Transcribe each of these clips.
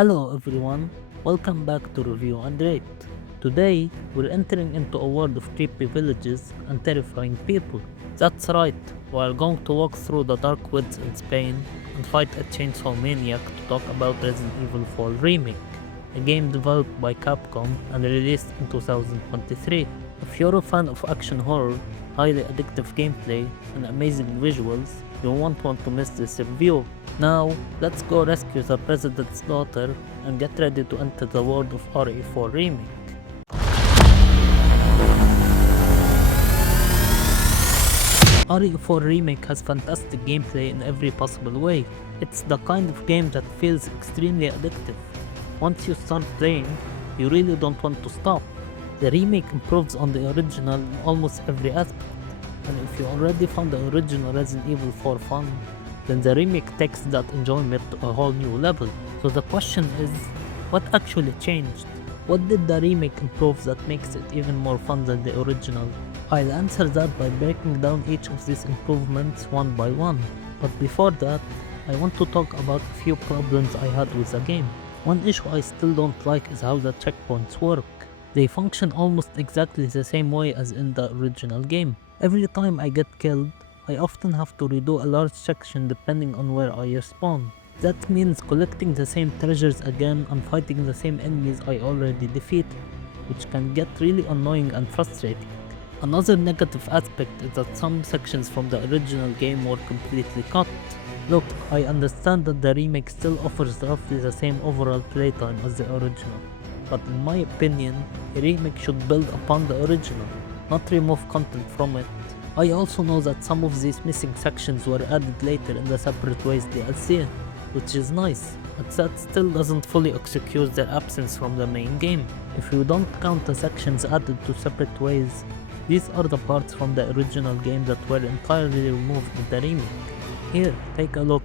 Hello everyone, welcome back to Review and Rate. Today, we're entering into a world of creepy villages and terrifying people. That's right, we're going to walk through the dark woods in Spain and fight a chainsaw maniac to talk about Resident Evil 4 Remake, a game developed by Capcom and released in 2023. If you're a fan of action horror, highly addictive gameplay, and amazing visuals, you won't want to miss this review. Now, let's go rescue the president's daughter and get ready to enter the world of RE4 Remake. RE4 Remake has fantastic gameplay in every possible way. It's the kind of game that feels extremely addictive. Once you start playing, you really don't want to stop. The remake improves on the original in almost every aspect, and if you already found the original Resident Evil 4 fun, then the remake takes that enjoyment to a whole new level. So the question is, what actually changed? What did the remake improve that makes it even more fun than the original? I'll answer that by breaking down each of these improvements one by one. But before that, I want to talk about a few problems I had with the game. One issue I still don't like is how the checkpoints work. They function almost exactly the same way as in the original game. Every time I get killed, I often have to redo a large section depending on where I respawn. That means collecting the same treasures again and fighting the same enemies I already defeated, which can get really annoying and frustrating. Another negative aspect is that some sections from the original game were completely cut. Look, I understand that the remake still offers roughly the same overall playtime as the original, but in my opinion, a remake should build upon the original, not remove content from it. I also know that some of these missing sections were added later in the Separate Ways DLC, which is nice, but that still doesn't fully excuse their absence from the main game. If you don't count the sections added to Separate Ways, these are the parts from the original game that were entirely removed in the remake. Here, take a look.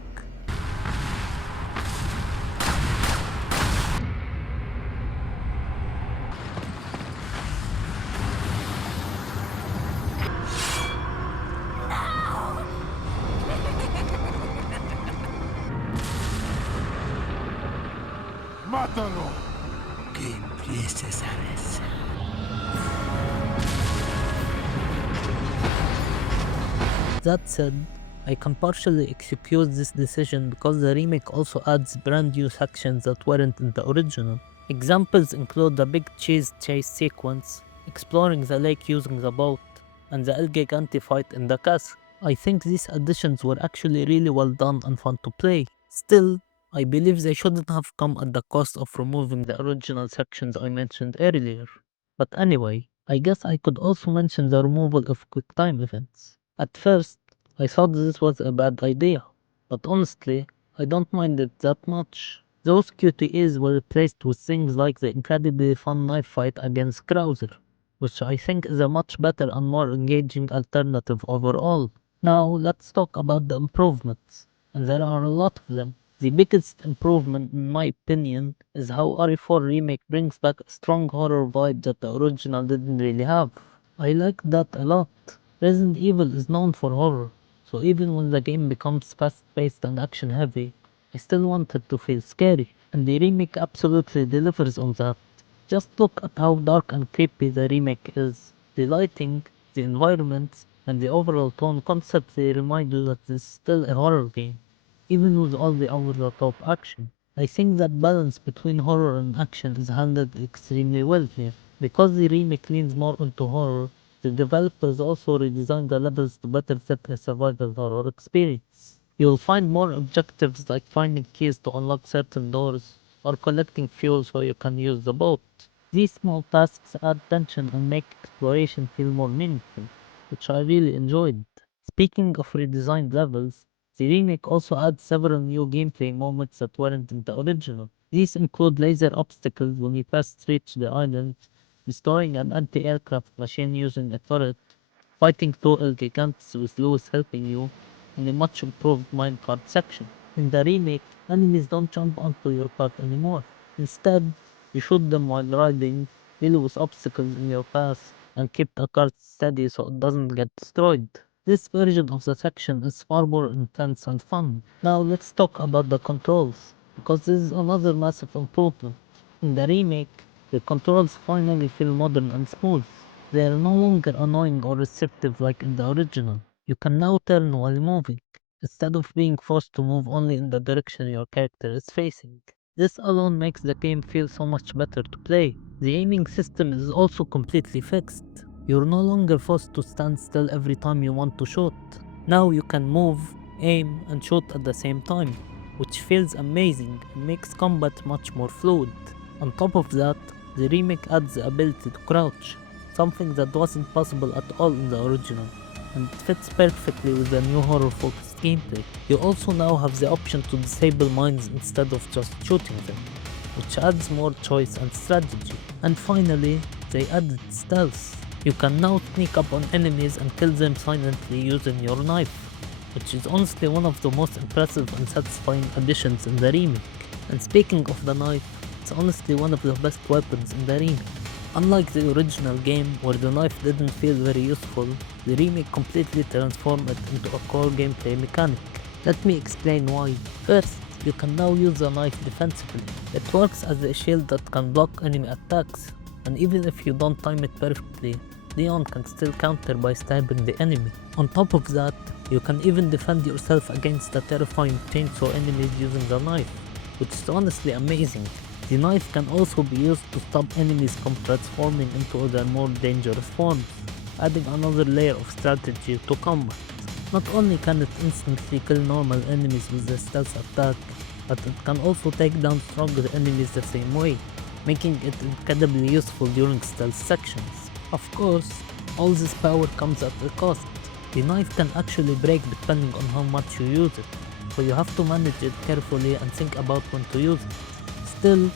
¡Mátalo! Que empieces a rezar. That said, I can partially excuse this decision because the remake also adds brand new sections that weren't in the original. Examples include the big cheese chase sequence, exploring the lake using the boat, and the El Gigante fight in the castle. I think these additions were actually really well done and fun to play. Still, I believe they shouldn't have come at the cost of removing the original sections I mentioned earlier. But anyway, I guess I could also mention the removal of quick time events. At first, I thought this was a bad idea, but honestly, I don't mind it that much. Those QTEs were replaced with things like the incredibly fun knife fight against Krauser, which I think is a much better and more engaging alternative overall. Now, let's talk about the improvements, and there are a lot of them. The biggest improvement, in my opinion, is how RE4 Remake brings back a strong horror vibe that the original didn't really have. I like that a lot. Resident Evil is known for horror, so even when the game becomes fast-paced and action-heavy, I still want it to feel scary, and the remake absolutely delivers on that. Just look at how dark and creepy the remake is. The lighting, the environments, and the overall tone constantly remind you that this is still a horror game, even with all the over-the-top action. I think that balance between horror and action is handled extremely well here. Because the remake leans more into horror, the developers also redesigned the levels to better fit a survival horror experience. You'll find more objectives like finding keys to unlock certain doors, or collecting fuel so you can use the boat. These small tasks add tension and make exploration feel more meaningful, which I really enjoyed. Speaking of redesigned levels, the remake also adds several new gameplay moments that weren't in the original. These include laser obstacles when you first reach the island, restoring an anti-aircraft machine using a turret, fighting two El Gigantes with Lewis helping you, and a much improved minecart section. In the remake, enemies don't jump onto your cart anymore. Instead, you shoot them while riding, deal with obstacles in your path, and keep the cart steady so it doesn't get destroyed. This version of the section is far more intense and fun. Now let's talk about the controls. because this is another massive improvement. In the remake, the controls finally feel modern and smooth. They are no longer annoying or restrictive like in the original. You can now turn while moving, instead of being forced to move only in the direction your character is facing. This alone makes the game feel so much better to play. The aiming system is also completely fixed. You're no longer forced to stand still every time you want to shoot. Now you can move, aim, and shoot at the same time, which feels amazing and makes combat much more fluid. On top of that, the remake adds the ability to crouch, something that wasn't possible at all in the original, and it fits perfectly with the new horror-focused gameplay. You also now have the option to disable mines instead of just shooting them, which adds more choice and strategy. And finally, they added stealth. You can now sneak up on enemies and kill them silently using your knife, which is honestly one of the most impressive and satisfying additions in the remake. And speaking of the knife, it's honestly one of the best weapons in the remake. Unlike the original game, where the knife didn't feel very useful, the remake completely transformed it into a core gameplay mechanic. Let me explain why. First, you can now use the knife defensively. It works as a shield that can block enemy attacks, and even if you don't time it perfectly, Leon can still counter by stabbing the enemy. On top of that, you can even defend yourself against the terrifying chainsaw enemies using the knife, which is honestly amazing. The knife can also be used to stop enemies from transforming into their more dangerous forms, adding another layer of strategy to combat. Not only can it instantly kill normal enemies with a stealth attack, but it can also take down stronger enemies the same way, making it incredibly useful during stealth sections. Of course, all this power comes at a cost. The knife can actually break depending on how much you use it, so you have to manage it carefully and think about when to use it. Still,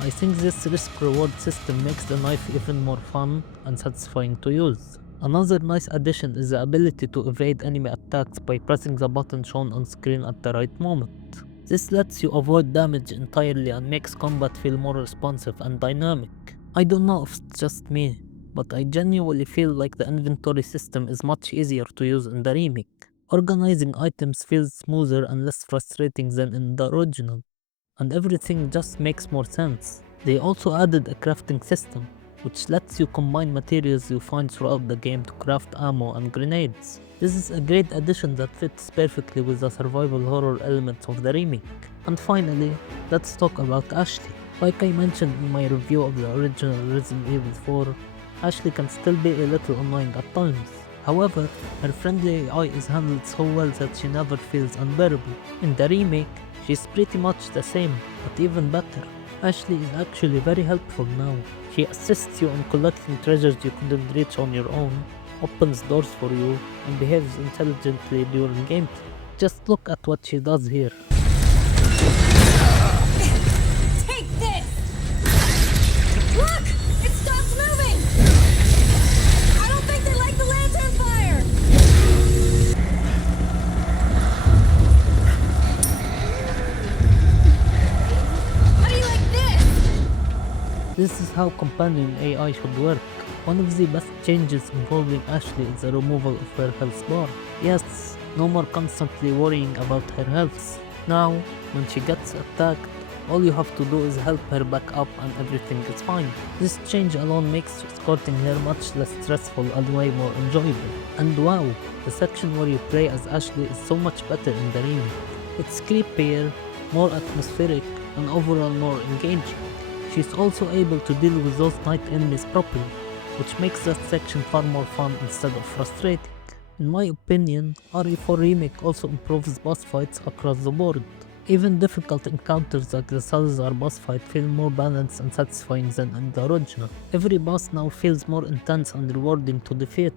I think this risk-reward system makes the knife even more fun and satisfying to use. Another nice addition is the ability to evade enemy attacks by pressing the button shown on screen at the right moment. This lets you avoid damage entirely and makes combat feel more responsive and dynamic. I don't know if it's just me, but I genuinely feel like the inventory system is much easier to use in the remake. Organizing items feels smoother and less frustrating than in the original, and everything just makes more sense. They also added a crafting system, which lets you combine materials you find throughout the game to craft ammo and grenades. This is a great addition that fits perfectly with the survival horror elements of the remake. And finally, let's talk about Ashley. Like I mentioned in my review of the original Resident Evil 4, Ashley can still be a little annoying at times. However, her friendly AI is handled so well that she never feels unbearable. In the remake, she's pretty much the same, but even better. Ashley is actually very helpful now. She assists you in collecting treasures you couldn't reach on your own, opens doors for you, and behaves intelligently during gameplay. Just look at what she does here. Take this! Look! It stopped moving! I don't think they like the lantern fire! How do you like this? This is how companion AI should work. One of the best changes involving Ashley is the removal of her health bar. Yes, no more constantly worrying about her health. Now, when she gets attacked, all you have to do is help her back up and everything is fine. This change alone makes escorting her much less stressful and way more enjoyable. And wow, the section where you play as Ashley is so much better in the remake. It's creepier, more atmospheric, and overall more engaging. She's also able to deal with those night enemies properly, which makes that section far more fun instead of frustrating. In my opinion, RE4 Remake also improves boss fights across the board. Even difficult encounters like the Salazar boss fight feel more balanced and satisfying than in the original. Every boss now feels more intense and rewarding to defeat.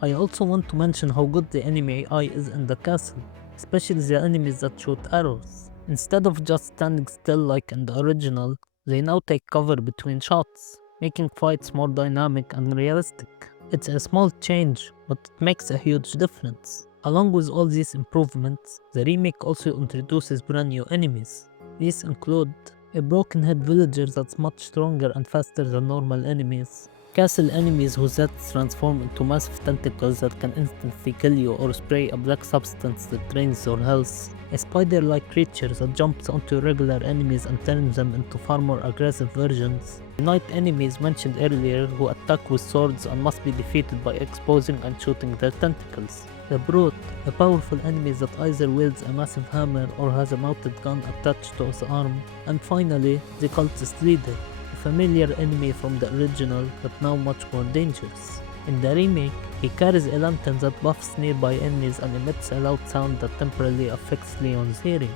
I also want to mention how good the enemy AI is in the castle, especially the enemies that shoot arrows. Instead of just standing still like in the original, they now take cover between shots, making fights more dynamic and realistic. It's a small change, but it makes a huge difference. Along with all these improvements, the remake also introduces brand new enemies. These include a broken head villager that's much stronger and faster than normal enemies, Castle enemies whose heads transform into massive tentacles that can instantly kill you or spray a black substance that drains your health. Spider-like creatures that jumps onto regular enemies and turns them into far more aggressive versions. Knight enemies mentioned earlier who attack with swords and must be defeated by exposing and shooting their tentacles. The Brute, a powerful enemy that either wields a massive hammer or has a mounted gun attached to his arm. And finally, the cultist leader, a familiar enemy from the original but now much more dangerous. In the remake, he carries a lantern that buffs nearby enemies and emits a loud sound that temporarily affects Leon's hearing.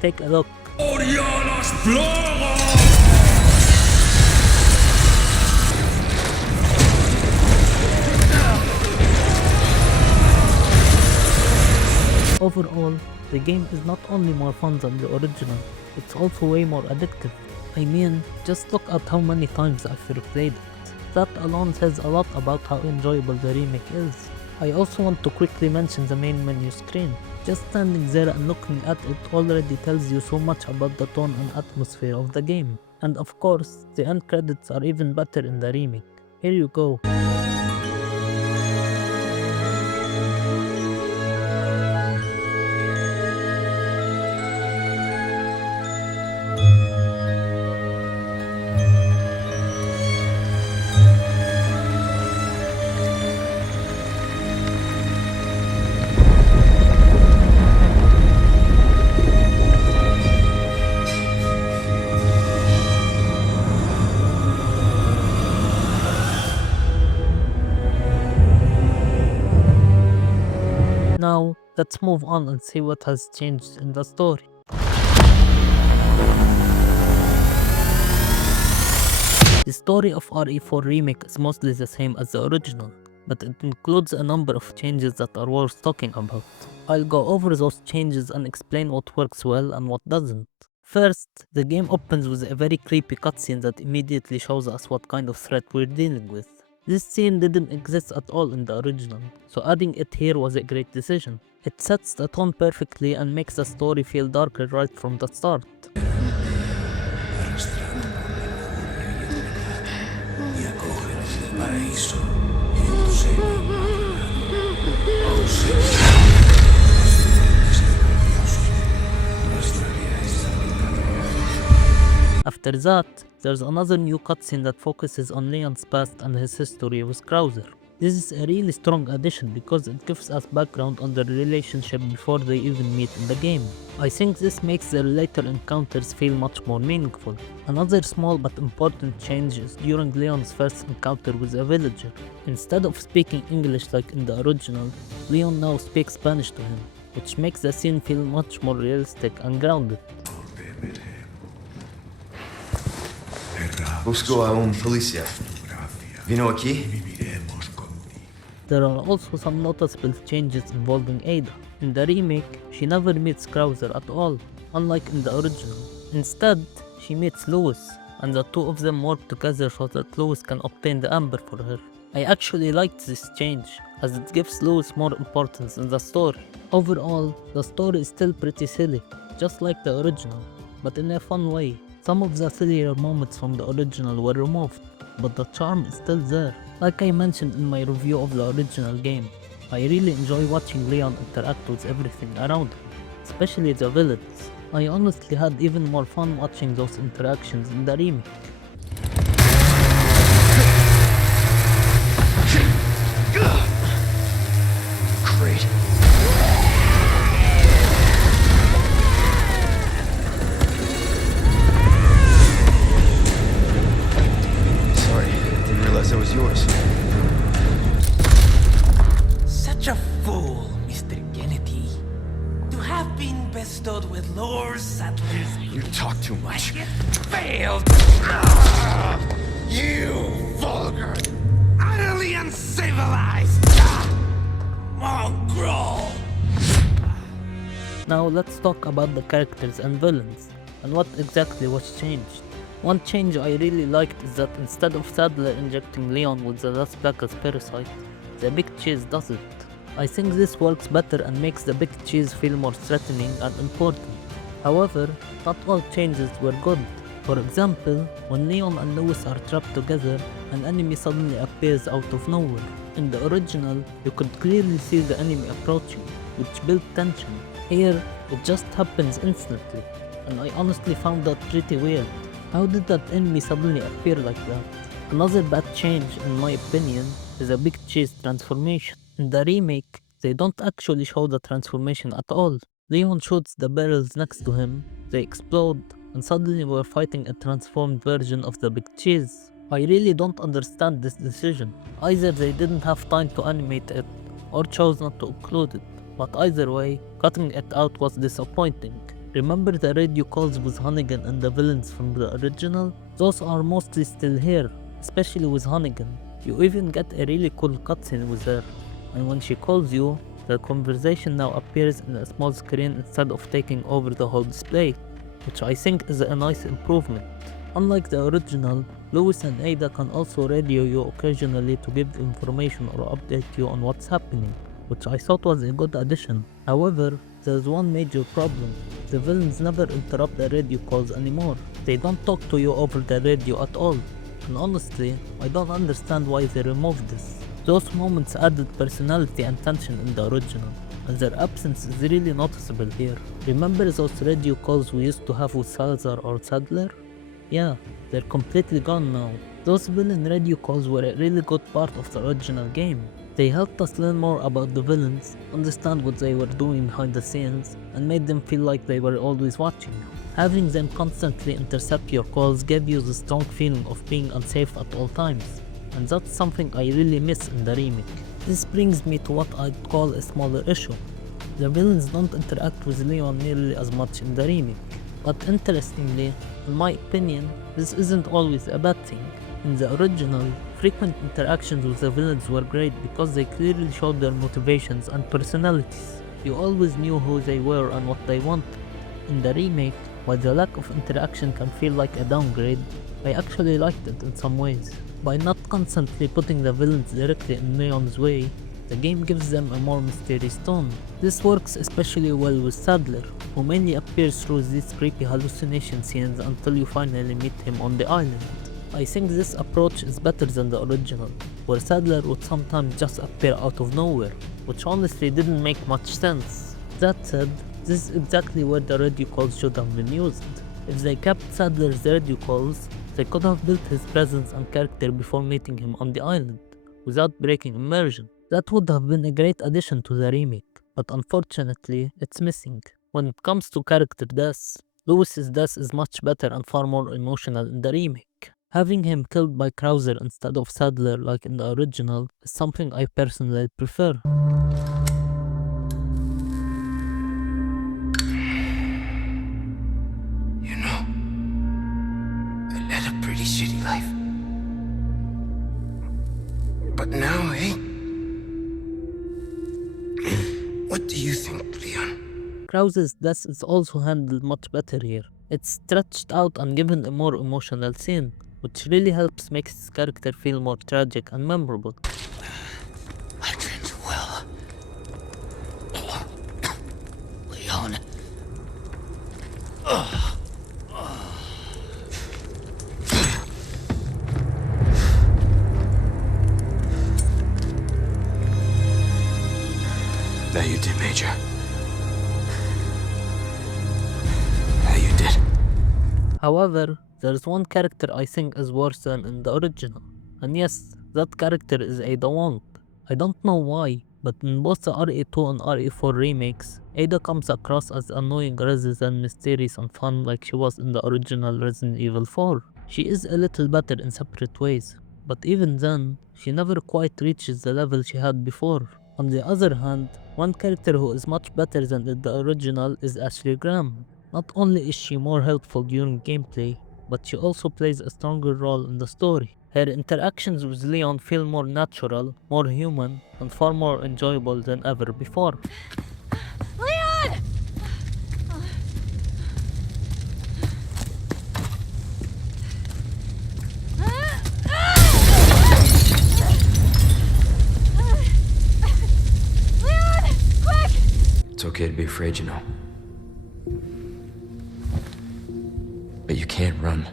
Take a look. Overall, the game is not only more fun than the original, it's also way more addictive. I mean, just look at how many times I've replayed it. That alone says a lot about how enjoyable the remake is. I also want to quickly mention the main menu screen. Just standing there and looking at it already tells you so much about the tone and atmosphere of the game. And of course, the end credits are even better in the remake. Here you go. Now, let's move on and see what has changed in the story. The story of RE4 Remake is mostly the same as the original, but it includes a number of changes that are worth talking about. I'll go over those changes and explain what works well and what doesn't. First, the game opens with a very creepy cutscene that immediately shows us what kind of threat we're dealing with. This scene didn't exist at all in the original, so adding it here was a great decision. It sets the tone perfectly and makes the story feel darker right from the start. After that, there's another new cutscene that focuses on Leon's past and his history with Krauser. This is a really strong addition because it gives us background on their relationship before they even meet in the game. I think this makes their later encounters feel much more meaningful. Another small but important change is during Leon's first encounter with a villager. Instead of speaking English like in the original, Leon now speaks Spanish to him, which makes the scene feel much more realistic and grounded. Busco a un policía. Vino aquí? There are also some noticeable changes involving Ada. In the remake, she never meets Krauser at all, unlike in the original. Instead, she meets Louis, and the two of them work together so that Louis can obtain the amber for her. I actually liked this change, as it gives Louis more importance in the story. Overall, the story is still pretty silly, just like the original, but in a fun way. Some of the sillier moments from the original were removed, but the charm is still there. Like I mentioned in my review of the original game, I really enjoy watching Leon interact with everything around him, especially the villains. I honestly had even more fun watching those interactions in the remake. Great. That was yours. Such a fool, Mr. Kennedy. To have been bestowed with Lord Sattler's You talk too much. it failed. You vulgar, utterly uncivilized mongrel. Now let's talk about the characters and villains, and what exactly was changed. One change I really liked is that instead of Sadler injecting Leon with the Las Placas parasite, the Big Cheese does it. I think this works better and makes the Big Cheese feel more threatening and important. However, not all changes were good. For example, when Leon and Lewis are trapped together, an enemy suddenly appears out of nowhere. In the original, you could clearly see the enemy approaching, which built tension. Here, it just happens instantly, and I honestly found that pretty weird. How did that enemy suddenly appear like that? Another bad change, in my opinion, is a big chase transformation. In the remake, they don't actually show the transformation at all. Leon shoots the barrels next to him, they explode, and suddenly we're fighting a transformed version of the big cheese. I really don't understand this decision. Either they didn't have time to animate it, or chose not to include it. But either way, cutting it out was disappointing. Remember the radio calls with Hannigan and the villains from the original? Those are mostly still here, especially with Hannigan. You even get a really cool cutscene with her. And when she calls you, the conversation now appears in a small screen instead of taking over the whole display, which I think is a nice improvement. Unlike the original, Lewis and Ada can also radio you occasionally to give information or update you on what's happening, which I thought was a good addition. However, there's one major problem. The villains never interrupt the radio calls anymore. They don't talk to you over the radio at all. And honestly, I don't understand why they removed this. Those moments added personality and tension in the original, and their absence is really noticeable here. Remember those radio calls we used to have with Salazar or Sadler? Yeah, they're completely gone now. Those villain radio calls were a really good part of the original game. They helped us learn more about the villains, understand what they were doing behind the scenes, and made them feel like they were always watching. Having them constantly intercept your calls gave you the strong feeling of being unsafe at all times, and that's something I really miss in the remake. This brings me to what I'd call a smaller issue. The villains don't interact with Leon nearly as much in the remake. But interestingly, in my opinion, this isn't always a bad thing. In the original, frequent interactions with the villains were great because they clearly showed their motivations and personalities. You always knew who they were and what they wanted. In the remake, while the lack of interaction can feel like a downgrade, I actually liked it in some ways. By not constantly putting the villains directly in Leon's way, the game gives them a more mysterious tone. This works especially well with Sadler, who mainly appears through these creepy hallucination scenes until you finally meet him on the island. I think this approach is better than the original, where Sadler would sometimes just appear out of nowhere, which honestly didn't make much sense. That said, this is exactly where the radio calls should have been used. If they kept Sadler's radio calls, they could have built his presence and character before meeting him on the island, without breaking immersion. That would have been a great addition to the remake, but unfortunately, it's missing. When it comes to character deaths, Lewis's death is much better and far more emotional in the remake. Having him killed by Krauser instead of Sadler like in the original is something I personally prefer. You know, I led a pretty shitty life. But now, eh? What do you think, Leon? Krauser's death is also handled much better here. It's stretched out and given a more emotional scene, which really helps make his character feel more tragic and memorable. I dreamed well. Leon. That you did, Major. That you did. However, there's one character I think is worse than in the original. And yes, that character is Ada Wong. I don't know why, but in both the RE2 and RE4 remakes, Ada comes across as annoying rather than mysterious and fun like she was in the original Resident Evil 4. She is a little better in separate ways, but even then, she never quite reaches the level she had before. On the other hand, one character who is much better than in the original is Ashley Graham. Not only is she more helpful during gameplay, but she also plays a stronger role in the story. Her interactions with Leon feel more natural, more human, and far more enjoyable than ever before. Leon! Leon! Quick! It's okay to be afraid, you know. But you can't run.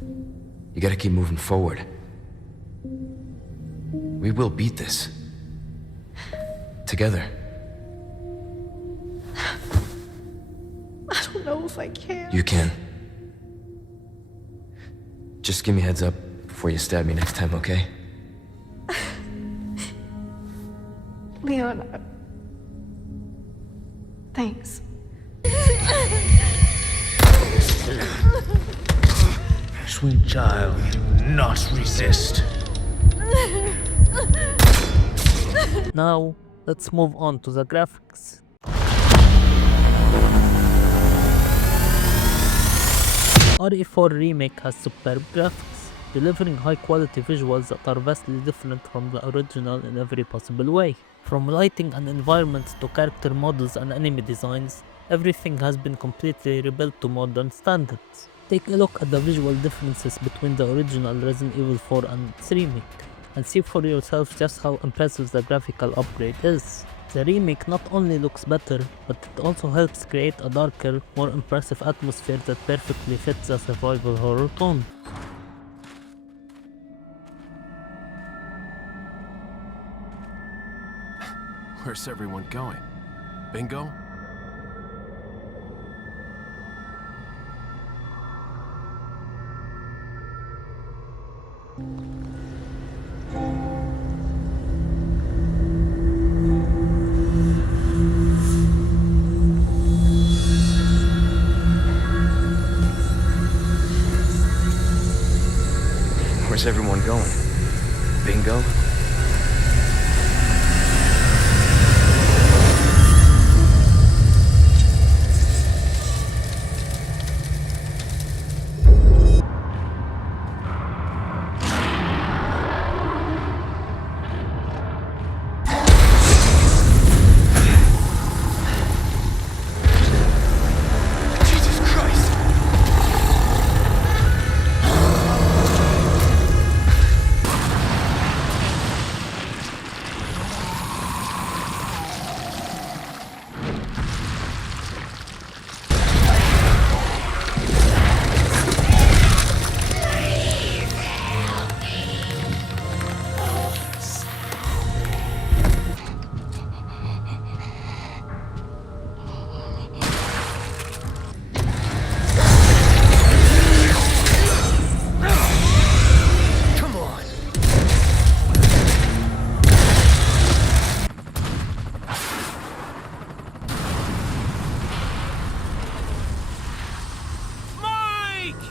You gotta keep moving forward. We will beat this. Together. I don't know if I can. You can. Just give me a heads up before you stab me next time, okay? Leon, thanks. Sweet child, do not resist. Now, let's move on to the graphics. RE4 Remake has superb graphics, delivering high-quality visuals that are vastly different from the original in every possible way. From lighting and environments to character models and enemy designs, everything has been completely rebuilt to modern standards. Take a look at the visual differences between the original Resident Evil 4 and its remake, and see for yourself just how impressive the graphical upgrade is. The remake not only looks better, but it also helps create a darker, more impressive atmosphere that perfectly fits the survival horror tone. Where's everyone going? Bingo? Where's everyone going? Bingo? Jesus Christ! Come on! Mike!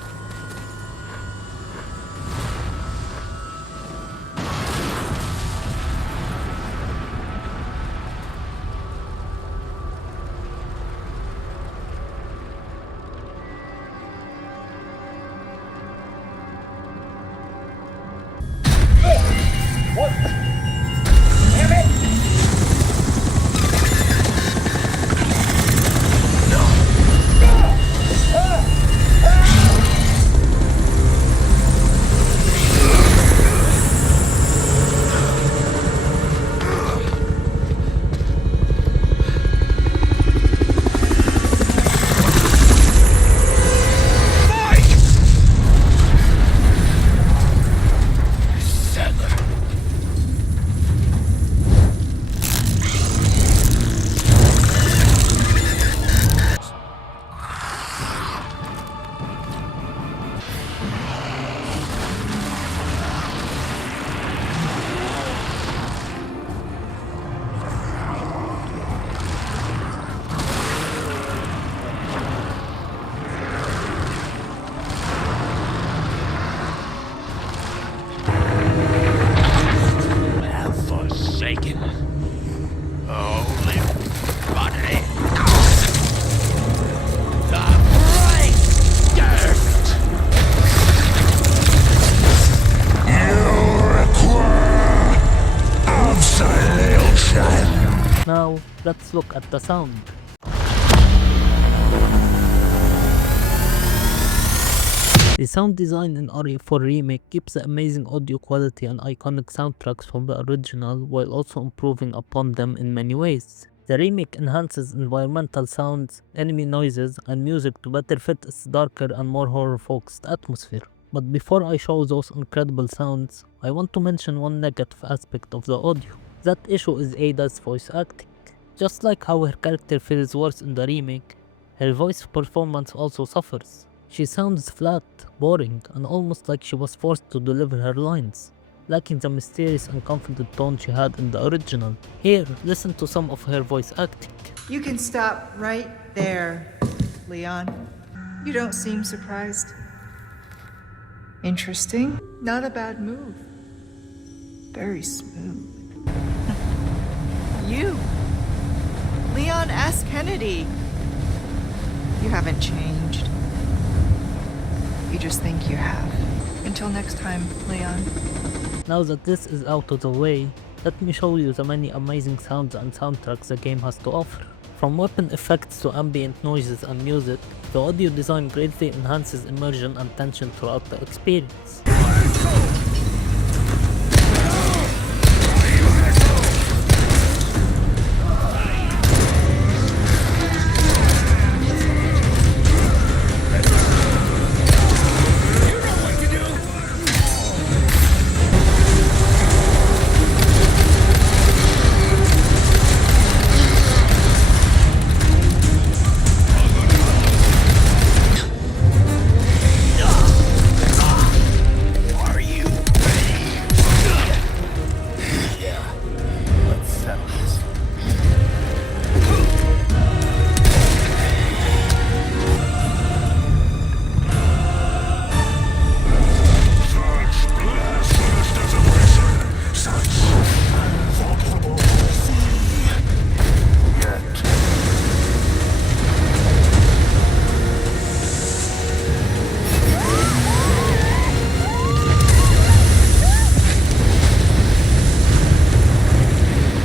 Have forsaken holy body. The bright gift. Now, let's look at the sound. The sound design in RE4 Remake keeps the amazing audio quality and iconic soundtracks from the original while also improving upon them in many ways. The remake enhances environmental sounds, enemy noises, and music to better fit its darker and more horror-focused atmosphere. But before I show those incredible sounds, I want to mention one negative aspect of the audio. That issue is Ada's voice acting. Just like how her character feels worse in the remake, her voice performance also suffers. She sounds flat, boring, and almost like she was forced to deliver her lines, lacking the mysterious and confident tone she had in the original. Here, listen to some of her voice acting. You can stop right there, Leon. You don't seem surprised. Interesting. Not a bad move. Very smooth. You, Leon S. Kennedy. You haven't changed. You just think you have. Until next time, Leon. Now that this is out of the way, let me show you the many amazing sounds and soundtracks the game has to offer. From weapon effects to ambient noises and music, the audio design greatly enhances immersion and tension throughout the experience.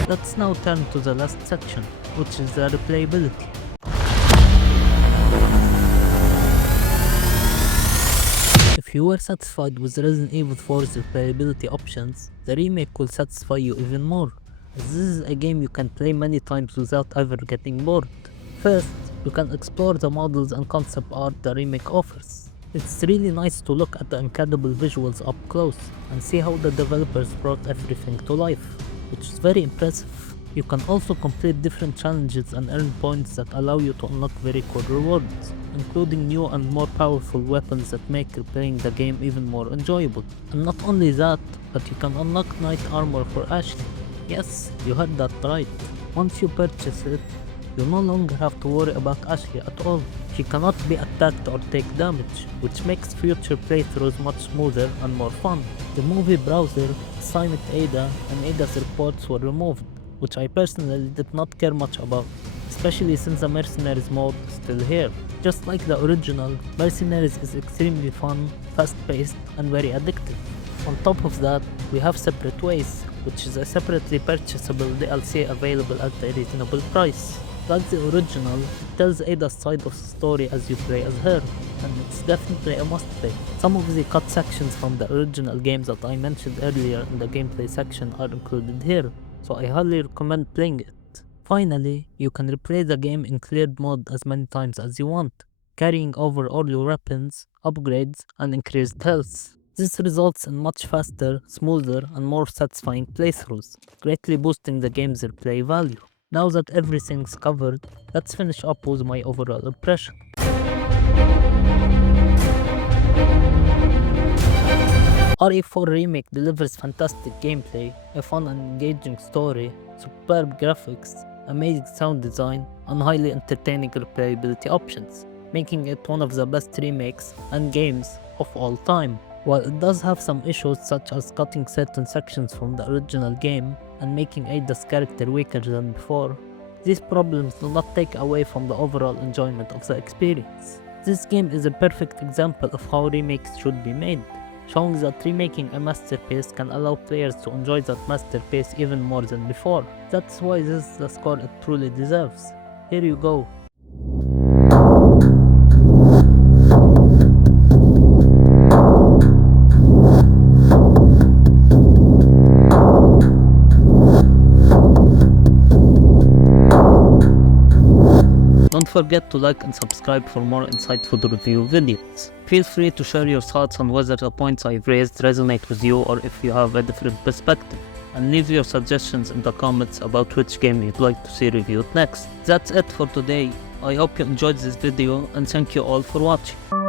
Let's now turn to the last section, which is the replayability. If you were satisfied with Resident Evil 4's replayability options, the remake will satisfy you even more, as this is a game you can play many times without ever getting bored. First, you can explore the models and concept art the remake offers. It's really nice to look at the incredible visuals up close and see how the developers brought everything to life, which is very impressive. You can also complete different challenges and earn points that allow you to unlock very cool rewards, including new and more powerful weapons that make playing the game even more enjoyable. And not only that, but you can unlock knight armor for Ashley. Yes, you heard that right. Once you purchase it, you no longer have to worry about Ashley at all. She cannot be attacked or take damage, which makes future playthroughs much smoother and more fun. The movie browser, assigned Ada, and Ada's reports were removed, which I personally did not care much about, especially since the Mercenaries mode is still here. Just like the original, Mercenaries is extremely fun, fast-paced, and very addictive. On top of that, we have Separate Ways, which is a separately purchasable DLC available at a reasonable price. Like the original, it tells Ada's side of the story as you play as her, and it's definitely a must play. Some of the cut sections from the original games that I mentioned earlier in the gameplay section are included here, so I highly recommend playing it. Finally, you can replay the game in cleared mode as many times as you want, carrying over all your weapons, upgrades, and increased health. This results in much faster, smoother, and more satisfying playthroughs, greatly boosting the game's replay value. Now that everything's covered, let's finish up with my overall impression. RE4 Remake delivers fantastic gameplay, a fun and engaging story, superb graphics, amazing sound design, and highly entertaining replayability options, making it one of the best remakes and games of all time. While it does have some issues such as cutting certain sections from the original game and making Ada's character weaker than before, these problems do not take away from the overall enjoyment of the experience. This game is a perfect example of how remakes should be made, showing that remaking a masterpiece can allow players to enjoy that masterpiece even more than before. That's why this is the score it truly deserves. Here you go. Don't forget to like and subscribe for more insightful review videos. Feel free to share your thoughts on whether the points I've raised resonate with you or if you have a different perspective. And leave your suggestions in the comments about which game you'd like to see reviewed next. That's it for today. I hope you enjoyed this video and thank you all for watching.